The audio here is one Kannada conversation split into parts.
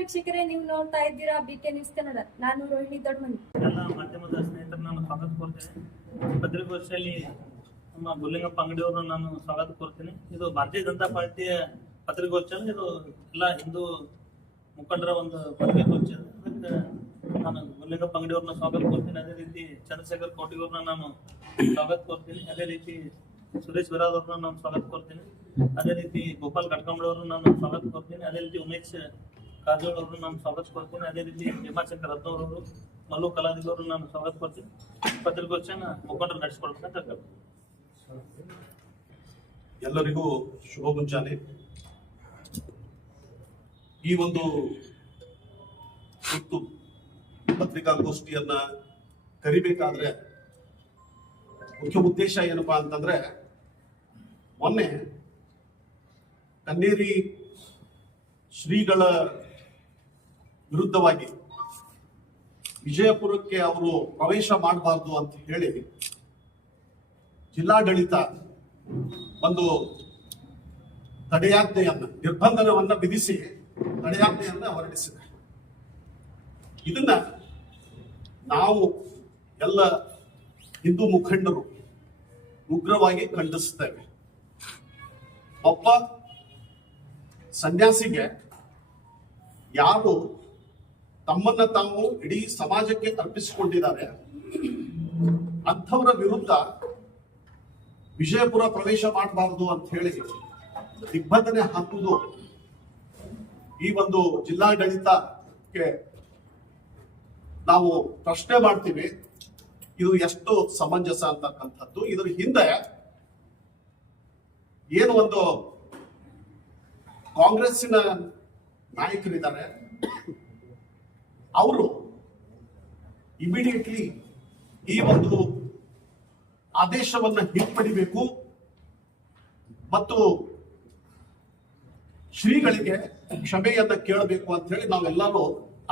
ವೀಕ್ಷಕರೇ, ನೀವು ನೋಡ್ತಾ ಇದ್ದೀರಾ BK ನ್ಯೂಸ್ ಕನ್ನಡ. ನಾನು ರೋಹಿಣಿ ದೊಡ್ಡಮನಿ. ಎಲ್ಲ ಮಾಧ್ಯಮದ ಸ್ನೇಹಿತರು ನಾನು ಸ್ವಾಗತ ಕೋರ್ತೇನೆ. ಪತ್ರಿಕಾಗೋಷ್ಠಿಯಲ್ಲಿ ನಮ್ಮ ಗುಲ್ಲಿಂಗಪ್ಪ ಅಂಗಡಿಯವರು ನಾನು ಸ್ವಾಗತ ಕೋರ್ತೇನೆ. ಇದು ಭಾರತೀಯ ಜನತಾ ಪಾರ್ಟಿಯ ಪತ್ರಿಕಾಗೋಷ್ಠಿಯಲ್ಲಿ ಇದು ಎಲ್ಲ ಹಿಂದೂ ಮುಖಂಡರ ಒಂದು ಪತ್ರಿಕಾಗೋಷ್ಠಿ. ಅದಕ್ಕೆ ನಾನು ಗುಲ್ಲಿಂಗಪ್ಪ ಅಂಗಡಿಯವ್ರನ್ನ ಸ್ವಾಗತ ಕೋರ್ತೇನೆ. ಅದೇ ರೀತಿ ಚಂದ್ರಶೇಖರ್ ಕೋಟಿಯವ್ರನ್ನ ನಾನು ಸ್ವಾಗತ ಕೋರ್ತೇನೆ. ಅದೇ ರೀತಿ ಸುರೇಶ್ ವಿರಾದ್ ಅವ್ರನ್ನ ನಾನು ಸ್ವಾಗತ ಕೋರ್ತೇನೆ. ಅದೇ ರೀತಿ ಗೋಪಾಲ್ ಕಟ್ಕಂಬಳಿ ಅವ್ರನ್ನ ನಾನು ಸ್ವಾಗತ ಕೋರ್ತೇನೆ. ಅದೇ ರೀತಿ ಉಮೇಶ್ ಕಾಜೋಳ್ ಅವ್ರನ್ನ ನಾನು ಸ್ವಾಗತ ಕೊಡ್ತೀನಿ. ಅದೇ ರೀತಿ ಭೀಮಾಶಂಕರ್ ರತ್ನವರು, ಮಲ್ಲು ಕಲಾದಿಗವ್ರನ್ನ ನಾನು ಸ್ವಾಗತ ಕೊಡ್ತೀನಿ. ಪತ್ರಿಕಾಗೋಷ್ಠಿಯನ್ನ ಮುಖಂಡರು ನಡೆಸಿಕೊಡ್ಬೇಕಂತ ಹೇಳ್ತಾರೆ. ಎಲ್ಲರಿಗೂ ಶುಭ ಮುಂಜಾನೆ. ಈ ಒಂದು ಸುತ್ತು ಪತ್ರಿಕಾಗೋಷ್ಠಿಯನ್ನ ಕರಿಬೇಕಾದ್ರೆ ಮುಖ್ಯ ಉದ್ದೇಶ ಏನಪ್ಪಾ ಅಂತಂದ್ರೆ, ಮೊನ್ನೆ ಕನ್ನೇರಿ ಶ್ರೀಗಳ ವಿರುದ್ಧವಾಗಿ ವಿಜಯಪುರಕ್ಕೆ ಅವರು ಪ್ರವೇಶ ಮಾಡಬಾರ್ದು ಅಂತ ಹೇಳಿ ಜಿಲ್ಲಾಡಳಿತ ಒಂದು ತಡೆಯಾಜ್ಞೆಯನ್ನ, ನಿರ್ಬಂಧನವನ್ನ ವಿಧಿಸಿ ತಡೆಯಾಜ್ಞೆಯನ್ನ ಹೊರಡಿಸಿದೆ. ಇದನ್ನ ನಾವು ಎಲ್ಲ ಹಿಂದೂ ಮುಖಂಡರು ಉಗ್ರವಾಗಿ ಖಂಡಿಸ್ತೇವೆ. ಒಬ್ಬ ಸನ್ಯಾಸಿಗೆ ಯಾರು ತಮ್ಮನ್ನ ತಾವು ಇಡೀ ಸಮಾಜಕ್ಕೆ ಅರ್ಪಿಸಿಕೊಂಡಿದ್ದಾರೆ ಅಂಥವರ ವಿರುದ್ಧ ವಿಜಯಪುರ ಪ್ರವೇಶ ಮಾಡಬಾರದು ಅಂತ ಹೇಳಿ ದಿಗ್ಬಂಧನೆ ಹಾಕುವುದು ಈ ಒಂದು ಜಿಲ್ಲಾಡಳಿತಕ್ಕೆ ನಾವು ಪ್ರಶ್ನೆ ಮಾಡ್ತೀವಿ. ಇದು ಎಷ್ಟು ಸಮಂಜಸ ಅಂತಕ್ಕಂಥದ್ದು. ಇದರ ಹಿಂದೆ ಏನು ಒಂದು ಕಾಂಗ್ರೆಸ್ಸಿನ ನಾಯಕರಿದ್ದಾರೆ, ಅವರು ಇಮಿಡಿಯೇಟ್ಲಿ ಈ ಒಂದು ಆದೇಶವನ್ನ ಹಿಂಪಡಿಬೇಕು ಮತ್ತು ಶ್ರೀಗಳಿಗೆ ಕ್ಷಮೆಯನ್ನ ಕೇಳಬೇಕು ಅಂತ ಹೇಳಿ ನಾವೆಲ್ಲರೂ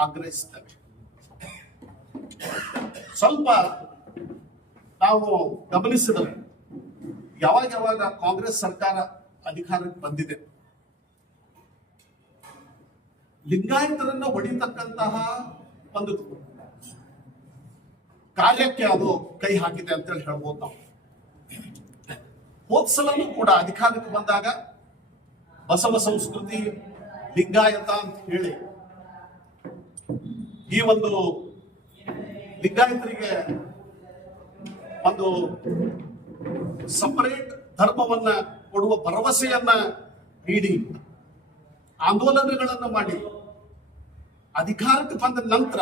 ಆಗ್ರಹಿಸ್ತೇವೆ. ಸ್ವಲ್ಪ ನಾವು ಗಮನಿಸಿದರೆ ಯಾವಾಗ ಕಾಂಗ್ರೆಸ್ ಸರ್ಕಾರ ಅಧಿಕಾರಕ್ಕೆ ಬಂದಿದೆ, ಲಿಂಗಾಯತರನ್ನ ಹೊಡಿತಕ್ಕಂತಹ ಒಂದು ಕಾರ್ಯಕ್ಕೆ ಅದು ಕೈ ಹಾಕಿದೆ ಅಂತೇಳಿ ಹೇಳ್ಬೋದು ನಾವು. ಹೋದ್ಸಲೂ ಕೂಡ ಅಧಿಕಾರಕ್ಕೆ ಬಂದಾಗ ಬಸವ ಸಂಸ್ಕೃತಿ, ಲಿಂಗಾಯತ ಅಂತ ಹೇಳಿ ಈ ಒಂದು ಲಿಂಗಾಯತರಿಗೆ ಒಂದು ಸಪರೇಟ್ ಧರ್ಮವನ್ನ ಕೊಡುವ ಭರವಸೆಯನ್ನ ನೀಡಿ ಆಂದೋಲನಗಳನ್ನು ಮಾಡಿ ಅಧಿಕಾರಕ್ಕೆ ಬಂದ ನಂತರ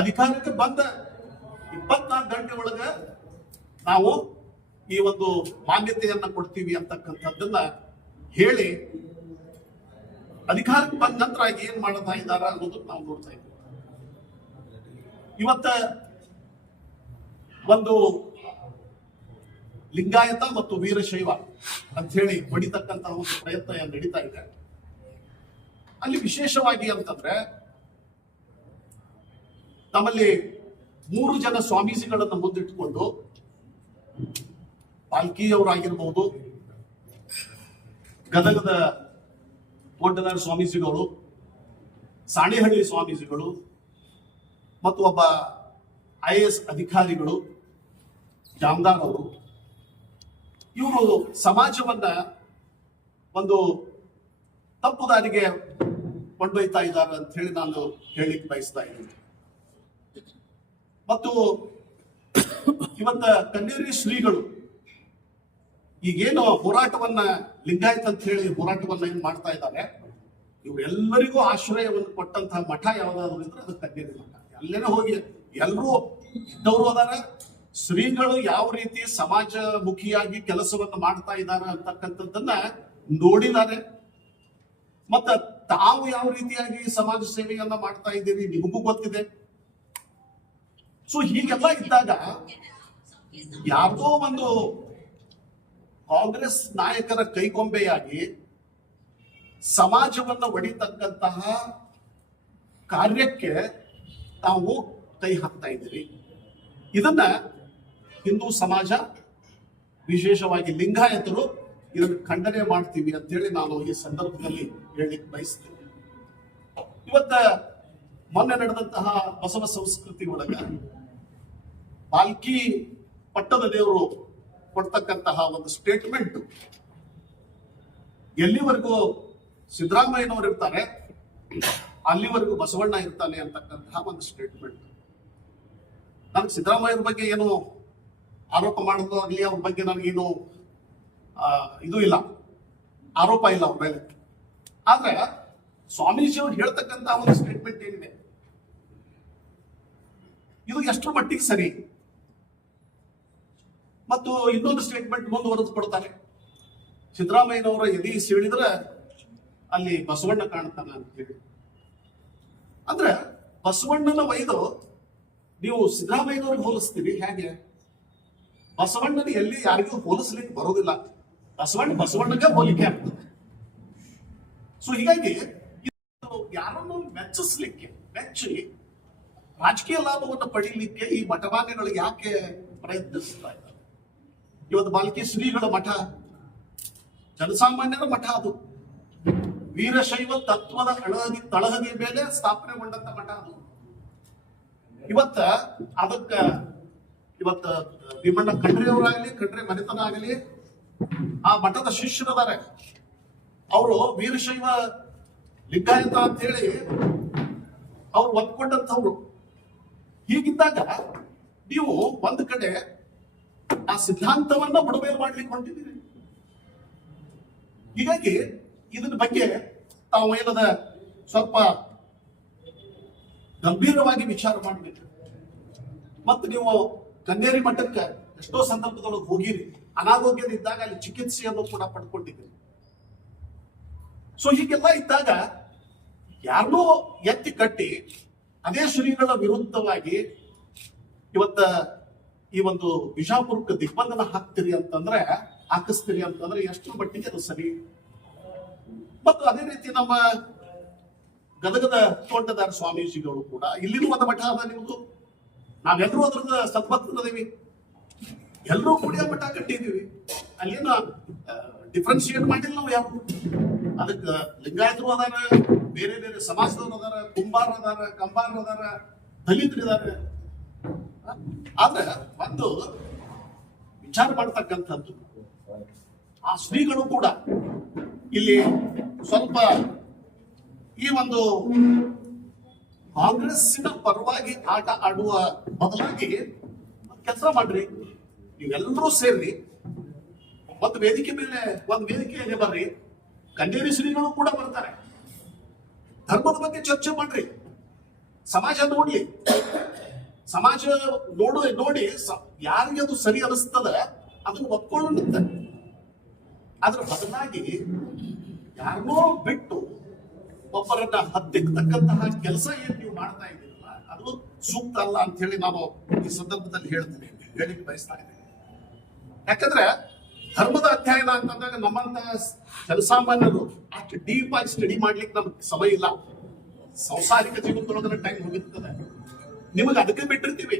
ಅಧಿಕಾರಕ್ಕೆ ಬಂದ 24 ಗಂಟೆ ಒಳಗ ನಾವು ಈ ಒಂದು ಮಾನ್ಯತೆಯನ್ನ ಕೊಡ್ತೀವಿ ಅಂತಕ್ಕಂಥದ್ದನ್ನ ಹೇಳಿ ಅಧಿಕಾರಕ್ಕೆ ಬಂದ ನಂತರ ಏನ್ ಮಾಡ್ತಾ ಇದ್ದಾರ ಅನ್ನೋದು ನಾವು ನೋಡ್ತಾ ಇದ್ದೀವಿ. ಇವತ್ತ ಒಂದು ಲಿಂಗಾಯತ ಮತ್ತು ವೀರಶೈವ ಅಂತ ಹೇಳಿ ಹೊಡಿತಕ್ಕಂತಹ ಒಂದು ಪ್ರಯತ್ನ ನಡೀತಾ ಇದೆ. ಅಲ್ಲಿ ವಿಶೇಷವಾಗಿ ಅಂತಂದ್ರೆ ನಮ್ಮಲ್ಲಿ 3 ಜನ ಸ್ವಾಮೀಜಿಗಳನ್ನು ಮುಂದಿಟ್ಟುಕೊಂಡು ಪಾಲ್ಕಿಯವರಾಗಿರ್ಬಹುದು, ಗದಗದ ದೊಡ್ಡದಾರ ಸ್ವಾಮೀಜಿಗಳು, ಸಾಣೇಹಳ್ಳಿ ಸ್ವಾಮೀಜಿಗಳು ಮತ್ತು ಒಬ್ಬ IAS ಅಧಿಕಾರಿಗಳು, ಜಾಮದಾರ್ ಅವರು, ಇವರು ಸಮಾಜವನ್ನ ಒಂದು ತಪ್ಪು ದಾರಿಗೆ ಕೊಂಡೊಯ್ತಾ ಇದ್ದಾರೆ ಅಂತ ಹೇಳಿ ನಾನು ಹೇಳಿಕ್ಕೆ ಬಯಸ್ತಾ ಇದ್ದೀನಿ. ಮತ್ತು ಇವತ್ತ ಕನ್ನೇರಿ ಶ್ರೀಗಳು ಈಗೇನು ಹೋರಾಟವನ್ನ ಲಿಂಗಾಯತ್ ಅಂತ ಹೇಳಿ ಹೋರಾಟವನ್ನ ಏನ್ ಮಾಡ್ತಾ ಇದ್ದಾರೆ, ಇವರೆಲ್ಲರಿಗೂ ಆಶ್ರಯವನ್ನು ಕೊಟ್ಟಂತಹ ಮಠ ಯಾವ್ದಾದ್ರು ಇದ್ರೆ ಅದು ಕನ್ನೇರಿ ಮಠ. ಅಲ್ಲೇನೆ ಹೋಗಿ ಎಲ್ಲರೂ ಇದ್ದವರು ಅದಾರ. ಶ್ರೀಗಳು ಯಾವ ರೀತಿ ಸಮಾಜಮುಖಿಯಾಗಿ ಕೆಲಸವನ್ನು ಮಾಡ್ತಾ ಇದ್ದಾರೆ ಅಂತಕ್ಕಂಥದ್ದನ್ನ ನೋಡಿದ್ದಾರೆ. ಮತ್ತ ತಾವು ಯಾವ ರೀತಿಯಾಗಿ ಸಮಾಜ ಸೇವೆಯನ್ನ ಮಾಡ್ತಾ ಇದ್ದೀರಿ ನಿಮಗೂ ಗೊತ್ತಿದೆ. ಸೊ ಹೀಗೆಲ್ಲ ಇದ್ದಾಗ ಯಾರ್ದೋ ಒಂದು ಕಾಂಗ್ರೆಸ್ ನಾಯಕರ ಕೈಗೊಂಬೆಯಾಗಿ ಸಮಾಜವನ್ನ ಒಡಿತಕ್ಕಂತಹ ಕಾರ್ಯಕ್ಕೆ ತಾವು ಕೈ ಹಾಕ್ತಾ ಇದ್ದೀರಿ. ಇದನ್ನ ಹಿಂದೂ ಸಮಾಜ, ವಿಶೇಷವಾಗಿ ಲಿಂಗಾಯತರು ಇದನ್ನು ಖಂಡನೆ ಮಾಡ್ತೀವಿ ಅಂತೇಳಿ ನಾನು ಈ ಸಂದರ್ಭದಲ್ಲಿ ಹೇಳಲಿಕ್ಕೆ ಬಯಸ್ತೇನೆ. ಇವತ್ತ ಮೊನ್ನೆ ನಡೆದಂತಹ ಬಸವ ಸಂಸ್ಕೃತಿ ಒಳಗ ಪಾಲ್ಕಿ ಪಟ್ಟದ ದೇವರು ಕೊಡ್ತಕ್ಕಂತಹ ಒಂದು ಸ್ಟೇಟ್ಮೆಂಟ್, ಎಲ್ಲಿವರೆಗೂ ಸಿದ್ದರಾಮಯ್ಯನವರು ಇರ್ತಾರೆ ಅಲ್ಲಿವರೆಗೂ ಬಸವಣ್ಣ ಇರ್ತಾನೆ ಅಂತಕ್ಕಂತಹ ಒಂದು ಸ್ಟೇಟ್ಮೆಂಟ್. ನನಗೆ ಸಿದ್ದರಾಮಯ್ಯರ ಬಗ್ಗೆ ಏನು ಆರೋಪ ಮಾಡೋದಾಗ್ಲಿ, ಅವ್ರ ಬಗ್ಗೆ ನನಗೇನು ಇದು ಇಲ್ಲ, ಆರೋಪ ಇಲ್ಲ ಅವ್ರ ಮೇಲೆ. ಆದ್ರೆ ಸ್ವಾಮೀಜಿ ಅವ್ರು ಹೇಳ್ತಕ್ಕಂತಹ ಒಂದು ಸ್ಟೇಟ್ಮೆಂಟ್ ಏನಿದೆ, ಇದು ಎಷ್ಟರ ಮಟ್ಟಿಗೆ ಸರಿ? ಮತ್ತು ಇನ್ನೊಂದು ಸ್ಟೇಟ್ಮೆಂಟ್ ಮುಂದುವರೆದು ಕೊಡ್ತಾರೆ, ಸಿದ್ದರಾಮಯ್ಯನವರ ಎದೆ ಸೀಳಿದ್ರೆ ಅಲ್ಲಿ ಬಸವಣ್ಣ ಕಾಣ್ತಾನ ಅಂತ ಹೇಳಿ. ಅಂದ್ರೆ ಬಸವಣ್ಣನ ಒಯ್ದು ನೀವು ಸಿದ್ದರಾಮಯ್ಯನವ್ರಿಗೆ ಹೋಲಿಸ್ತೀರಿ ಹೇಗೆ? ಬಸವಣ್ಣನ ಎಲ್ಲಿ ಯಾರಿಗೂ ಹೋಲಿಸ್ಲಿಕ್ಕೆ ಬರೋದಿಲ್ಲ, ಬಸವಣ್ಣಗೆ ಹೋಲಿಕೆ ಆಗ್ತದೆ. ಸೊ ಹೀಗಾಗಿ ಯಾರನ್ನು ಮೆಚ್ಚಿ ರಾಜಕೀಯ ಲಾಭವನ್ನು ಪಡೀಲಿಕ್ಕೆ ಈ ಮಠಮಾನ್ಯಗಳು ಯಾಕೆ ಪ್ರಯತ್ನಿಸ್ತಾ ಇದ್ದಾರೆ? ಇವತ್ತು ಬಾಲ್ಕಿ ಶ್ರೀಗಳ ಮಠ ಜನಸಾಮಾನ್ಯರ ಮಠ, ಅದು ವೀರಶೈವ ತತ್ವದ ತಳಹದಿ ಮೇಲೆ ಸ್ಥಾಪನೆಗೊಂಡಂತ ಮಠ ಅದು. ಇವತ್ತ ಭೀಮಣ್ಣ ಖಂಡ್ರೆ ಅವರಾಗಲಿ, ಖಂಡ್ರೆ ಮನೆತನ ಆಗಲಿ, ಆ ಮಠದ ಶಿಷ್ಯರದಾರೆ, ಅವರು ವೀರಶೈವ ಲಿಂಗಾಯತ ಅಂತ ಹೇಳಿ ಅವ್ರು ಒಪ್ಕೊಂಡಂಥವ್ರು. ಹೀಗಿದ್ದಾಗ ನೀವು ಒಂದು ಕಡೆ ಆ ಸಿದ್ಧಾಂತವನ್ನ ಬುಡಮೇಲು ಮಾಡ್ಲಿಕ್ಕೆ ಹೊಂಟಿದ್ದೀರಿ. ಹೀಗಾಗಿ ಇದರ ಬಗ್ಗೆ ತಾವು ಏನದ ಸ್ವಲ್ಪ ಗಂಭೀರವಾಗಿ ವಿಚಾರ ಮಾಡಬೇಕು. ಮತ್ತು ನೀವು ಕನ್ನೇರಿ ಮಠಕ್ಕೆ ಎಷ್ಟೋ ಸಂದರ್ಭದೊಳಗೆ ಹೋಗಿರಿ, ಅನಾರೋಗ್ಯದಿದ್ದಾಗ ಅಲ್ಲಿ ಚಿಕಿತ್ಸೆಯನ್ನು ಕೂಡ ಪಡ್ಕೊಂಡಿದ್ದೀರಿ. ಸೊ ಹೀಗೆಲ್ಲ ಇದ್ದಾಗ ಯಾರನ್ನೋ ಎತ್ತಿ ಕಟ್ಟಿ ಅದೇ ಶ್ರೀಗಳ ವಿರುದ್ಧವಾಗಿ ಇವತ್ತ ಈ ಒಂದು ಬಿಜಾಪುರಕ್ಕೆ ದಿಗ್ಬಂಧನ ಹಾಕಿಸ್ತೀರಿ ಅಂತಂದ್ರೆ ಎಷ್ಟು ಮಟ್ಟಿಗೆ ಅದು ಸರಿ? ಮತ್ತು ಅದೇ ರೀತಿ ನಮ್ಮ ಗದಗದ ತೋಂಟದಾರ ಸ್ವಾಮೀಜಿಗಳು ಕೂಡ, ಇಲ್ಲಿನೂ ಒಂದು ಮಠ ಅದ ನಿಮ್ದು, ನಾವೆಲ್ಲರೂ ಅದ್ರದ ಸದ್ಭಕ್ತರದೇವಿ, ಎಲ್ಲರೂ ಕೂಡ ಮಠ ಕಟ್ಟಿದೀವಿ. ಅಲ್ಲಿನ ಡಿಫ್ರೆನ್ಶಿಯೇಟ್ ಮಾಡಿಲ್ಲ ನಾವು ಯಾವ. ಅದಕ್ಕೆ ಲಿಂಗಾಯತರು ಅದಾರ, ಬೇರೆ ಬೇರೆ ಸಮಾಜದವರು ಅದಾರ, ಕುಂಬಾರ ಅದಾರ, ಕಂಬಾರ ಅದಾರ, ದಲಿತರು ಇದಾರೆ. ಆದ್ರೆ ಒಂದು ವಿಚಾರ ಮಾಡ್ತಕ್ಕಂಥದ್ದು, ಆ ಶ್ರೀಗಳು ಕೂಡ ಇಲ್ಲಿ ಸ್ವಲ್ಪ ಈ ಒಂದು ಕಾಂಗ್ರೆಸ್ಸಿನ ಪರವಾಗಿ ಆಟ ಆಡುವ ಬದಲಾಗಿ ಕೆಲಸ ಮಾಡ್ರಿ, ನೀವೆಲ್ಲರೂ ಸೇರ್ರಿ, ಒಂದು ವೇದಿಕೆಯಲ್ಲಿ ಬರ್ರಿ, ಕನ್ನೇರಿ ಶ್ರೀಗಳು ಕೂಡ ಬರ್ತಾರೆ, ಧರ್ಮದ ಬಗ್ಗೆ ಚರ್ಚೆ ಮಾಡ್ರಿ, ಸಮಾಜ ನೋಡ್ಲಿ, ಸಮಾಜ ನೋಡಿ ಯಾರಿಗೆ ಅದು ಸರಿ ಅನಿಸ್ತದ ಅದನ್ನು ಒಪ್ಕೊಳ್ಳುತ್ತೆ. ಅದ್ರ ಬದಲಾಗಿ ಯಾರನ್ನೋ ಬಿಟ್ಟು ಒಬ್ಬರನ್ನ ಹತ್ತಿಕ್ಕತಕ್ಕಂತಹ ಕೆಲಸ ಏನ್ ನೀವು ಮಾಡ್ತಾ ಇದ್ದೀರಲ್ಲ, ಅದು ಸೂಕ್ತ ಅಲ್ಲ ಅಂತ ಹೇಳಿ ನಾನು ಈ ಸಂದರ್ಭದಲ್ಲಿ ಹೇಳಿಕ್ಕೆ ಬಯಸ್ತಾ ಇದ್ದೇನೆ. ಯಾಕಂದ್ರೆ ಧರ್ಮದ ಅಧ್ಯಯನ ಅಂತಂದಾಗ ನಮ್ಮಂತ ಜನಸಾಮಾನ್ಯರು ಅಷ್ಟು ಡೀಪ್ ಆಗಿ ಸ್ಟಡಿ ಮಾಡ್ಲಿಕ್ಕೆ ನಮ್ಗೆ ಸಮಯ ಇಲ್ಲ, ಸಂಸಾರಿಕ ಜೀವನದೊಳಗಡೆ ಟೈಮ್ ಹೋಗಿರ್ತದೆ, ನಿಮಗೆ ಅದಕ್ಕೆ ಬಿಟ್ಟಿರ್ತೀವಿ.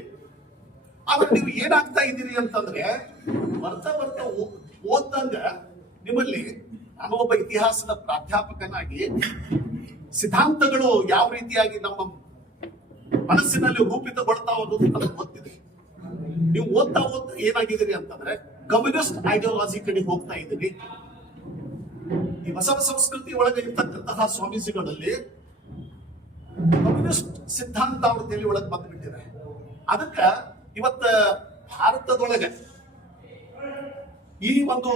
ಆದ್ರೆ ನೀವು ಏನಾಗ್ತಾ ಇದ್ದೀರಿ ಅಂತಂದ್ರೆ ಬರ್ತಾ ಓದ್ದಂಗ ನಿಮ್ಮಲ್ಲಿ, ನಾನು ಒಬ್ಬ ಇತಿಹಾಸದ ಪ್ರಾಧ್ಯಾಪಕನಾಗಿ ಸಿದ್ಧಾಂತಗಳು ಯಾವ ರೀತಿಯಾಗಿ ನಮ್ಮ ಮನಸ್ಸಿನಲ್ಲಿ ರೂಪಿತಗೊಳ್ತಾವ ಅನ್ನೋದು ನನಗೆ ಗೊತ್ತಿದೆ. ನೀವು ಓದ್ತಾ ಏನಾಗಿದ್ದೀರಿ ಅಂತಂದ್ರೆ ಕಮ್ಯುನಿಸ್ಟ್ ಐಡಿಯಾಲಜಿ ಕಡೆ ಹೋಗ್ತಾ ಇದ್ದೀರಿ. ಈ ಬಸವ ಸಂಸ್ಕೃತಿ ಒಳಗೆ ಇರ್ತಕ್ಕಂತಹ ಸ್ವಾಮೀಜಿಗಳಲ್ಲಿ ಕಮ್ಯುನಿಸ್ಟ್ ಸಿದ್ಧಾಂತ ಅವ್ರ ತಲೆ ಒಳಗೆ ಬಂದ್ಬಿಟ್ಟಿದೆ. ಅದಕ್ಕ ಇವತ್ತ ಭಾರತದೊಳಗೆ ಈ ಒಂದು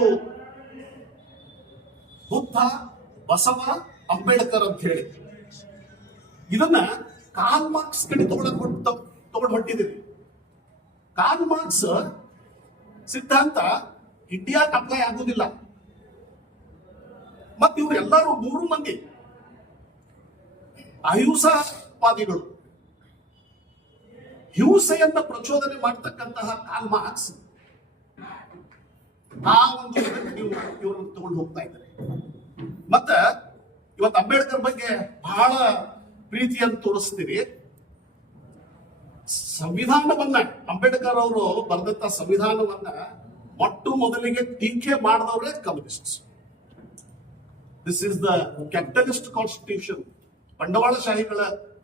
ಬುದ್ಧ, ಬಸವ, ಅಂಬೇಡ್ಕರ್ ಅಂತ ಹೇಳಿ ಇದನ್ನ ಕಾರ್ಲ್ ಮಾರ್ಕ್ಸ್ ಕಡೆ ತಗೊಂಡು ಹೊಟ್ಟಿದ್ದೀರಿ. ಕಾರ್ಲ್ ಮಾರ್ಕ್ಸ್ ಸಿದ್ಧಾಂತ ಇಂಡಿಯಾಕ್ಕೆ ಅಪ್ಲೈ ಆಗುದಿಲ್ಲ. ಮತ್ತು ಇವರು ಎಲ್ಲರೂ 3 ಮಂದಿ ಅಹಿಂಸಾವಾದಿಗಳು. ಹಿಂಸೆಯನ್ನ ಪ್ರಚೋದನೆ ಮಾಡತಕ್ಕಂತಹ ಕಾರ್ಲ್ ಮಾರ್ಕ್ಸ್ ಆ ಒಂದು ನೀವು ಇವ್ರನ್ನ ತಗೊಂಡು ಹೋಗ್ತಾ ಇದ್ದಾರೆ. ಮತ್ತ ಇವತ್ತು ಅಂಬೇಡ್ಕರ್ ಬಗ್ಗೆ ಬಹಳ ಪ್ರೀತಿಯನ್ನು ತೋರಿಸ್ತೀರಿ. ಸಂವಿಧಾನವನ್ನ, ಅಂಬೇಡ್ಕರ್ ಅವರು ಬರೆದಂತ ಸಂವಿಧಾನವನ್ನ ಮೊಟ್ಟ ಮೊದಲಿಗೆ ಟೀಕೆ ಮಾಡಿದವರೇ communist. This is the capitalist constitution, ಬಂಡವಾಳಶಾಹಿಗಳ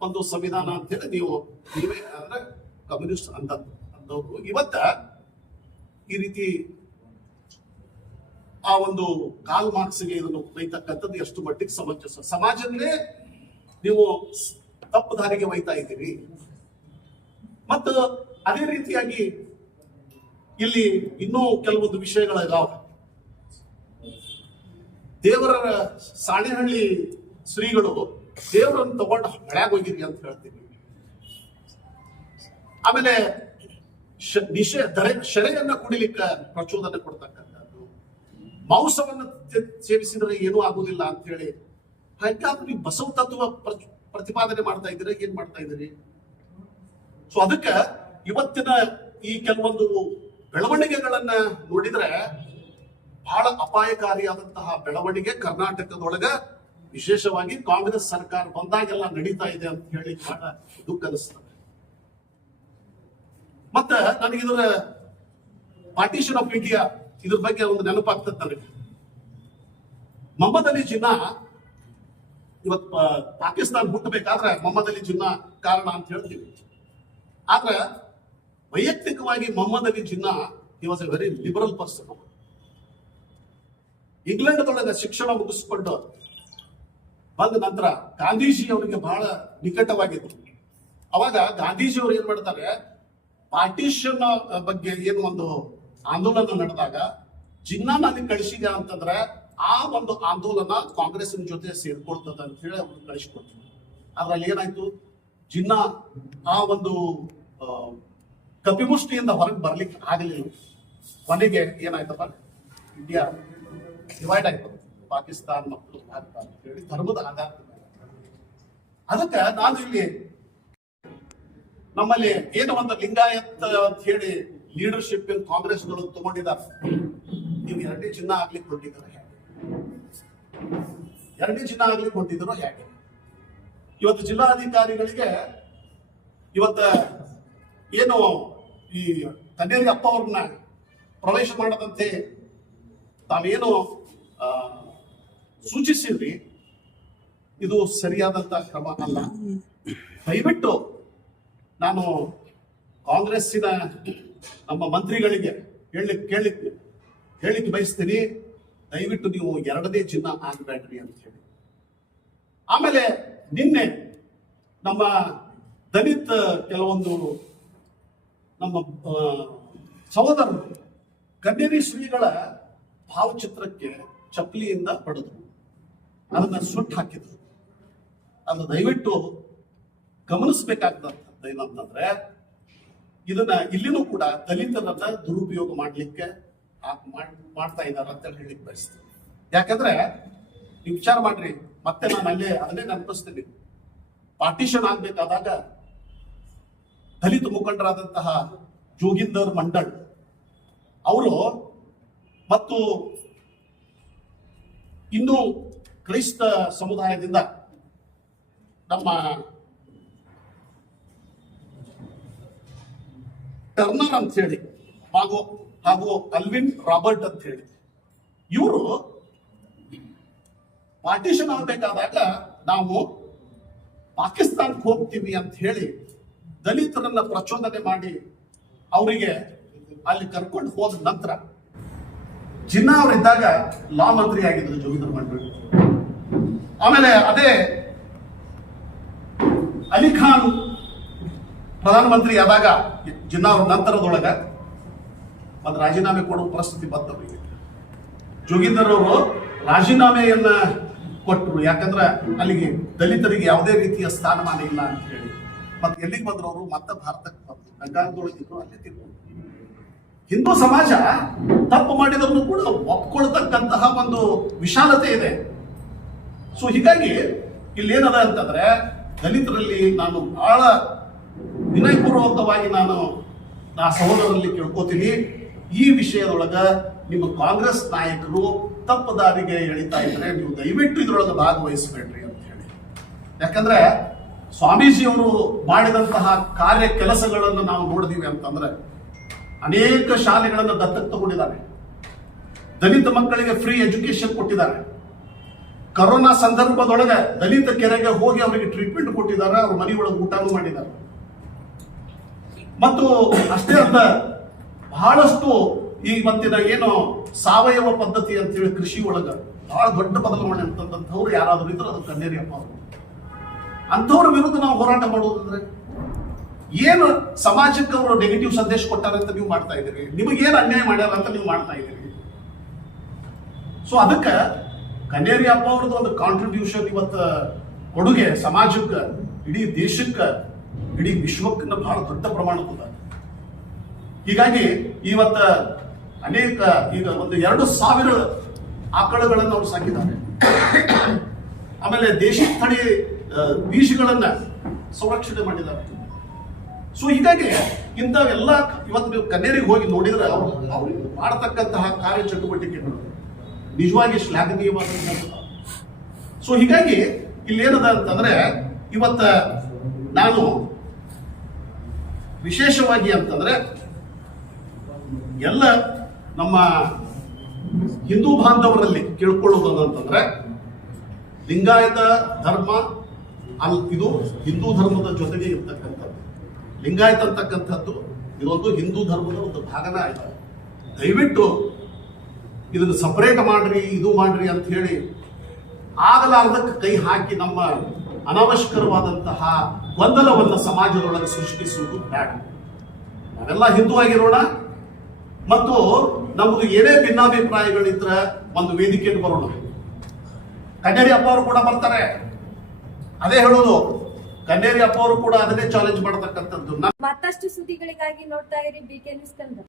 ಒಂದು ಸಂವಿಧಾನ ಅಂತೇಳಿ ನೀವೇ ಅಂದ್ರೆ ಕಮ್ಯುನಿಸ್ಟ್ ಅಂತವ್ರು ಇವತ್ತ ಈ ರೀತಿ ಆ ಒಂದು ಕಾಲ್ ಮಾರ್ಕ್ಸ್ಗೆ ಇದನ್ನು ಒಯ್ತಕ್ಕಂಥದ್ದು ಎಷ್ಟು ಮಟ್ಟಿಗೆ ಸಮಂಜಸ? ಸಮಾಜದಲ್ಲೇ ನೀವು ತಪ್ಪು ದಾರಿಗೆ ಒಯ್ತಾ ಇದ್ದೀರಿ. ಮತ್ತು ಅದೇ ರೀತಿಯಾಗಿ ಇಲ್ಲಿ ಇನ್ನೂ ಕೆಲವೊಂದು ವಿಷಯಗಳಿದಾವೆ. ದೇವರ ಸಾಣೆಹಳ್ಳಿ ಶ್ರೀಗಳು ದೇವರನ್ನು ತಗೊಂಡು ಹಳ್ಯಾಗ ಹೋಗಿರಿ ಅಂತ ಹೇಳ್ತೀವಿ. ಆಮೇಲೆ ಶೆರೆಯನ್ನ ಕುಡಿಲಿಕ್ಕೆ ಪ್ರಚೋದನೆ ಕೊಡ್ತಕ್ಕಂಥದ್ದು, ಮಾಂಸವನ್ನು ಸೇವಿಸಿದ್ರೆ ಏನೂ ಆಗುದಿಲ್ಲ ಅಂತ ಹೇಳಿ. ಹಾಗಾದ್ರೆ ನೀವು ಬಸವ ತತ್ವ ಪ್ರತಿಪಾದನೆ ಮಾಡ್ತಾ ಇದ್ದೀರಾ, ಏನ್ ಮಾಡ್ತಾ ಇದ್ದೀರಿ? ಸೊ ಅದಕ್ಕೆ ಇವತ್ತಿನ ಈ ಕೆಲವೊಂದು ಬೆಳವಣಿಗೆಗಳನ್ನ ನೋಡಿದ್ರೆ ಬಹಳ ಅಪಾಯಕಾರಿಯಾದಂತಹ ಬೆಳವಣಿಗೆ ಕರ್ನಾಟಕದೊಳಗ ವಿಶೇಷವಾಗಿ ಕಾಂಗ್ರೆಸ್ ಸರ್ಕಾರ ಬಂದಾಗೆಲ್ಲ ನಡೀತಾ ಇದೆ ಅಂತ ಹೇಳಿ ಬಹಳ ದುಃಖ ಅನಿಸ್ತದೆ. ಮತ್ತ ನನಗಿದ್ರ ಪಾರ್ಟಿಷನ್ ಆಫ್ ಇಂಡಿಯಾ ಇದ್ರ ಬಗ್ಗೆ ಒಂದು ನೆನಪಾಗ್ತದೆ ನನಗೆ. ಮೊಹಮ್ಮದ್ ಅಲಿ ಜಿನ್ನಾ ಇವತ್ತು ಪಾಕಿಸ್ತಾನ ಹುಟ್ಟಬೇಕಾದ್ರೆ ಮೊಹಮ್ಮದ್ ಅಲಿ ಜಿನ್ನಾ ಕಾರಣ ಅಂತ ಹೇಳ್ತೀವಿ. ಆದ್ರೆ ವೈಯಕ್ತಿಕವಾಗಿ Mohammad Ali Jinnah he was a very liberal person. ಇಂಗ್ಲೆಂಡ್ದೊಳಗೆ ಶಿಕ್ಷಣ ಮುಗಿಸ್ಕೊಂಡು ಬಂದ ನಂತರ ಗಾಂಧೀಜಿ ಅವರಿಗೆ ಬಹಳ ನಿಕಟವಾಗಿದ್ರು. ಅವಾಗ ಗಾಂಧೀಜಿ ಅವರು ಏನ್ ಮಾಡ್ತಾರೆ, ಪಾರ್ಟಿಷನ್ ಬಗ್ಗೆ ಏನು ಒಂದು ಆಂದೋಲನ ನಡೆದಾಗ ಜಿನ್ನಾನ ಅಲ್ಲಿ ಕಳಿಸಿದ ಅಂತಂದ್ರೆ ಆ ಒಂದು ಆಂದೋಲನ ಕಾಂಗ್ರೆಸ್ನ ಜೊತೆ ಸೇರ್ಕೊಳ್ತದ ಅಂತ ಹೇಳಿ ಅವ್ರು ಕಳಿಸ್ಕೊಡ್ತಾರೆ. ಅದ್ರಲ್ಲಿ ಏನಾಯ್ತು, ಜಿನ್ನಾ ಆ ಒಂದು ಕಪಿಮುಷ್ಟಿಯಿಂದ ಹೊರಗೆ ಬರ್ಲಿಕ್ಕೆ ಆಗಲಿಲ್ಲ. ಕೊನೆಗೆ ಏನಾಯ್ತಪ್ಪ, ಇಂಡಿಯಾ ಡಿವೈಡ್ ಆಯ್ತು, ಪಾಕಿಸ್ತಾನ ಮತ್ತು ಭಾರತ ಅಂತ ಹೇಳಿ ಧರ್ಮದ ಆಧಾರ. ಅದಕ್ಕೆ ನಾನು ಇಲ್ಲಿ ನಮ್ಮಲ್ಲಿ ಏನು ಒಂದು ಲಿಂಗಾಯತ್ ಅಂತ ಹೇಳಿ ಲೀಡರ್ಶಿಪ್ ಇನ್ ಕಾಂಗ್ರೆಸ್ಗಳು ತಗೊಂಡಿದ್ದಾರೆ. ನೀವು ಎರಡನೇ ಚಿನ್ನ ಆಗ್ಲಿಕ್ಕೆ ಹೊಂಟಿದ್ರು ಹೇಗೆ? ಎರಡನೇ ಚಿನ್ನ ಆಗ್ಲಿಕ್ಕೆ ಹೊಂಟಿದ್ರು ಹೇಗೆ? ಇವತ್ತು ಜಿಲ್ಲಾಧಿಕಾರಿಗಳಿಗೆ ಇವತ್ತ ಏನು ಈ ಕನ್ನೇರಿ ಅಪ್ಪ ಅವ್ರನ್ನ ಪ್ರವೇಶ ಮಾಡದಂತೆ ತಾವೇನು ಸೂಚಿಸಿದ್ರಿ, ಇದು ಸರಿಯಾದಂತ ಕ್ರಮ ಅಲ್ಲ. ದಯವಿಟ್ಟು ನಾನು ಕಾಂಗ್ರೆಸ್ಸಿನ ನಮ್ಮ ಮಂತ್ರಿಗಳಿಗೆ ಹೇಳಿಕ್ಕೆ ಬಯಸ್ತೀನಿ, ದಯವಿಟ್ಟು ನೀವು ಎರಡನೇ ಚಿನ್ನ ಆಗ್ಬೇಡ್ರಿ ಅಂತ ಹೇಳಿ. ಆಮೇಲೆ ನಿನ್ನೆ ನಮ್ಮ ದಲಿತ ಕೆಲವೊಂದು ನಮ್ಮ ಸಹೋದರರು ಕನ್ನೇರಿ ಶ್ರೀಗಳ ಭಾವಚಿತ್ರಕ್ಕೆ ಚಪ್ಪಲಿಯಿಂದ ಹೊಡೆದ್ರು, ಅದನ್ನ ಸುಟ್ಟು ಹಾಕಿದ್ರು. ಅದು ದಯವಿಟ್ಟು ಗಮನಿಸಬೇಕಾಗ್ತದೆ. ಏನಂತಂದ್ರೆ ಇದನ್ನ ಇಲ್ಲಿನೂ ಕೂಡ ದಲಿತರನ್ನ ದುರುಪಯೋಗ ಮಾಡ್ಲಿಕ್ಕೆ ಮಾಡ್ತಾ ಇದ್ದಾರೆ ಅಂತ ಹೇಳಿಕ್ ಬಯಸ್ತೀನಿ. ಯಾಕಂದ್ರೆ ನೀವು ವಿಚಾರ ಮಾಡ್ರಿ, ಮತ್ತೆ ನಾನು ಅದನ್ನೇ ನೆನಪಿಸ್ತೀನಿ. ಪಾರ್ಟಿಷನ್ ಆಗ್ಬೇಕಾದಾಗ ದಲಿತ ಮುಖಂಡರಾದಂತಹ ಜೋಗಿಂದರ್ ಮಂಡಲ್ ಅವರು ಮತ್ತು ಇನ್ನು ಕ್ರೈಸ್ತ ಸಮುದಾಯದಿಂದ ನಮ್ಮ ಟರ್ನರ್ ಅಂತ ಹೇಳಿ ಹಾಗೂ ಅಲ್ವಿನ್ ರಾಬರ್ಟ್ ಅಂತ ಹೇಳಿ ಇವರು ಪಾರ್ಟಿಷನ್ ಆಗಬೇಕಾದಾಗ ನಾವು ಪಾಕಿಸ್ತಾನಕ್ಕೆ ಹೋಗ್ತೀವಿ ಅಂತ ಹೇಳಿ ದಲಿತರನ್ನ ಪ್ರಚೋದನೆ ಮಾಡಿ ಅವರಿಗೆ ಅಲ್ಲಿ ಕರ್ಕೊಂಡು ಹೋದ ನಂತರ ಜಿನ್ನಾ ಅವರಿದ್ದಾಗ ಲಾ ಮಂತ್ರಿ ಆಗಿದ್ರು ಜೋಗಿಂದರ್ ಮಂಡಲ್. ಆಮೇಲೆ ಅದೇ ಅಲಿ ಖಾನ್ ಪ್ರಧಾನಮಂತ್ರಿ ಆದಾಗ ಜಿನ್ನಾ ಅವ್ರ ನಂತರದೊಳಗ ಒಂದು ರಾಜೀನಾಮೆ ಕೊಡುವ ಪರಿಸ್ಥಿತಿ ಬಂದವರಿಗೆ. ಜೋಗಿಂದರ್ ಅವರು ರಾಜೀನಾಮೆಯನ್ನ ಕೊಟ್ಟರು, ಯಾಕಂದ್ರೆ ಅಲ್ಲಿಗೆ ದಲಿತರಿಗೆ ಯಾವುದೇ ರೀತಿಯ ಸ್ಥಾನಮಾನ ಇಲ್ಲ ಅಂತ ಹೇಳಿ. ಮತ್ತೆ ಎಲ್ಲಿಗೆ ಬಂದ್ರು ಅವರು? ಮತ್ತೆ ಭಾರತಕ್ಕೆ ಬಂದ್ರು. ಬೆಂಗಾಲದೊಳಗಿದ್ರು, ಅಲ್ಲೇ ತಿರ್ಕೊಂಡು. ಹಿಂದೂ ಸಮಾಜ ತಪ್ಪು ಮಾಡಿದ್ರು ಕೂಡ ಒಪ್ಕೊಳ್ತಕ್ಕಂತಹ ಒಂದು ವಿಶಾಲತೆ ಇದೆ. ಸೊ ಹೀಗಾಗಿ ಇಲ್ಲಿ ಏನದ ಅಂತಂದ್ರೆ, ದಲಿತರಲ್ಲಿ ನಾನು ಬಹಳ ವಿನಯಪೂರ್ವಕವಾಗಿ ನಾನು ಸಹೋದರರಲ್ಲಿ ಕೇಳ್ಕೋತೀನಿ, ಈ ವಿಷಯದೊಳಗ ನಿಮ್ಮ ಕಾಂಗ್ರೆಸ್ ನಾಯಕರು ತಪ್ಪು ದಾರಿಗೆ ಎಳಿತಾ ಇದ್ರೆ ನೀವು ದಯವಿಟ್ಟು ಇದ್ರೊಳಗೆ ಭಾಗವಹಿಸಬೇಡ್ರಿ ಅಂತ ಹೇಳಿ. ಯಾಕಂದ್ರೆ ಸ್ವಾಮೀಜಿಯವರು ಮಾಡಿದಂತಹ ಕಾರ್ಯ ಕೆಲಸಗಳನ್ನು ನಾವು ನೋಡಿದೀವಿ ಅಂತಂದ್ರೆ ಅನೇಕ ಶಾಲೆಗಳನ್ನು ದತ್ತಕ್ಕೆ ತಗೊಂಡಿದ್ದಾರೆ. ದಲಿತ ಮಕ್ಕಳಿಗೆ ಫ್ರೀ ಎಜುಕೇಶನ್ ಕೊಟ್ಟಿದ್ದಾರೆ. ಕರೋನಾ ಸಂದರ್ಭದೊಳಗೆ ದಲಿತ ಕೆರೆಗೆ ಹೋಗಿ ಅವರಿಗೆ ಟ್ರೀಟ್ಮೆಂಟ್ ಕೊಟ್ಟಿದ್ದಾರೆ. ಅವ್ರ ಮನೆಯೊಳಗೆ ಊಟನೂ ಮಾಡಿದ್ದಾರೆ. ಮತ್ತು ಅಷ್ಟೇ ಅಲ್ಲ, ಬಹಳಷ್ಟು ಇವತ್ತಿನ ಏನು ಸಾವಯವ ಪದ್ಧತಿ ಅಂತೇಳಿ ಕೃಷಿ ಒಳಗ ಬಹಳ ದೊಡ್ಡ ಬದಲಾವಣೆ ಅಂತಂತವ್ರು ಯಾರಾದ್ರೂ ಇದ್ರೆ ಅದು ಕನ್ನೇರಿ ಅಪ್ಪ ಅವರು. ಅಂಥವ್ರ ವಿರುದ್ಧ ನಾವು ಹೋರಾಟ ಮಾಡೋದಂದ್ರೆ ಏನು ಸಮಾಜಕ್ಕೆ ಅವರು ನೆಗೆಟಿವ್ ಸಂದೇಶ ಕೊಟ್ಟಾರೆ ಅಂತ ನೀವು ಮಾಡ್ತಾ ಇದ್ದೀರಿ, ನಿಮಗೇನು ಅನ್ಯಾಯ ಮಾಡ್ಯಾರ ಅಂತ ನೀವು ಮಾಡ್ತಾ ಇದ್ದೀರಿ. ಸೊ ಅದಕ್ಕೆ ಕನ್ನೇರಿ ಅಪ್ಪ ಅವ್ರದ್ದು ಒಂದು ಕಾಂಟ್ರಿಬ್ಯೂಷನ್, ಇವತ್ತು ಕೊಡುಗೆ ಸಮಾಜಕ್ಕೆ, ಇಡೀ ದೇಶಕ್ಕೆ, ಇಡೀ ವಿಶ್ವಕ್ಕೆ ಬಹಳ ದೊಡ್ಡ ಪ್ರಮಾಣದ. ಹೀಗಾಗಿ ಇವತ್ತ ಅನೇಕ ಈಗ ಒಂದು 2,000 ಆಕಳುಗಳನ್ನು ಅವರು ಸಾಕಿದ್ದಾರೆ. ಆಮೇಲೆ ದೇಶಿ ತಳಿ ಬೀಜಗಳನ್ನ ಸಂರಕ್ಷಣೆ ಮಾಡಿದ್ದಾರೆ. ಸೊ ಹೀಗಾಗಿ ಇಂಥವೆಲ್ಲ ಇವತ್ತು ನೀವು ಕನ್ನೇರಿಗೆ ಹೋಗಿ ನೋಡಿದ್ರೆ ಅವರು ಮಾಡತಕ್ಕಂತಹ ಕಾರ್ಯಚಟುವಟಿಕೆಗಳು ನಿಜವಾಗಿ ಶ್ಲಾಘನೀಯವಾದಂತಹ. ಸೊ ಹೀಗಾಗಿ ಇಲ್ಲೇನದ ಅಂತಂದ್ರೆ ಇವತ್ತ ನಾನು ವಿಶೇಷವಾಗಿ ಅಂತಂದ್ರೆ ಎಲ್ಲ ನಮ್ಮ ಹಿಂದೂ ಬಾಂಧವರಲ್ಲಿ ಕೇಳ್ಕೊಳ್ಳೋದು ಅಂತಂದ್ರೆ ಲಿಂಗಾಯತ ಧರ್ಮ ಇದು ಹಿಂದೂ ಧರ್ಮದ ಜೊತೆಗೆ ಇರ್ತಕ್ಕಂಥದ್ದು. ಲಿಂಗಾಯತ ಅಂತಕ್ಕಂಥದ್ದು ಇದೊಂದು ಹಿಂದೂ ಧರ್ಮದ ಒಂದು ಭಾಗನ ಆಯ್ತು. ದಯವಿಟ್ಟು ಇದನ್ನು ಸಪರೇಟ್ ಮಾಡ್ರಿ, ಇದು ಮಾಡ್ರಿ ಅಂತ ಹೇಳಿ ಆಗಲಾರ್ದಕ್ಕೆ ಕೈ ಹಾಕಿ ನಮ್ಮ ಅನವಶ್ಯಕರವಾದಂತಹ ಗೊಂದಲವನ್ನು ಸಮಾಜದೊಳಗೆ ಸೃಷ್ಟಿಸುವುದು ಬೇಡ. ನಾವೆಲ್ಲ ಹಿಂದೂ ಆಗಿರೋಣ ಮತ್ತು ನಮ್ಮದು ಏನೇ ಭಿನ್ನಾಭಿಪ್ರಾಯಗಳಿದ್ರೆ ಒಂದು ವೇದಿಕೆಗೆ ಬರೋಣ. ಕನ್ನೇರಿ ಅಪ್ಪ ಅವರು ಕೂಡ ಬರ್ತಾರೆ. ಅದೇ ಹೇಳೋದು, ಕನ್ನೇರಿ ಅಪ್ಪ ಅವರು ಕೂಡ ಅದನ್ನೇ ಚಾಲೆಂಜ್ ಮಾಡತಕ್ಕಂಥದ್ದು. ಮತ್ತಷ್ಟು ಸುದ್ದಿಗಳಿಗಾಗಿ ನೋಡ್ತಾ ಇರಿ BK ನ್ಯೂಸ್ ಕನ್ನಡ.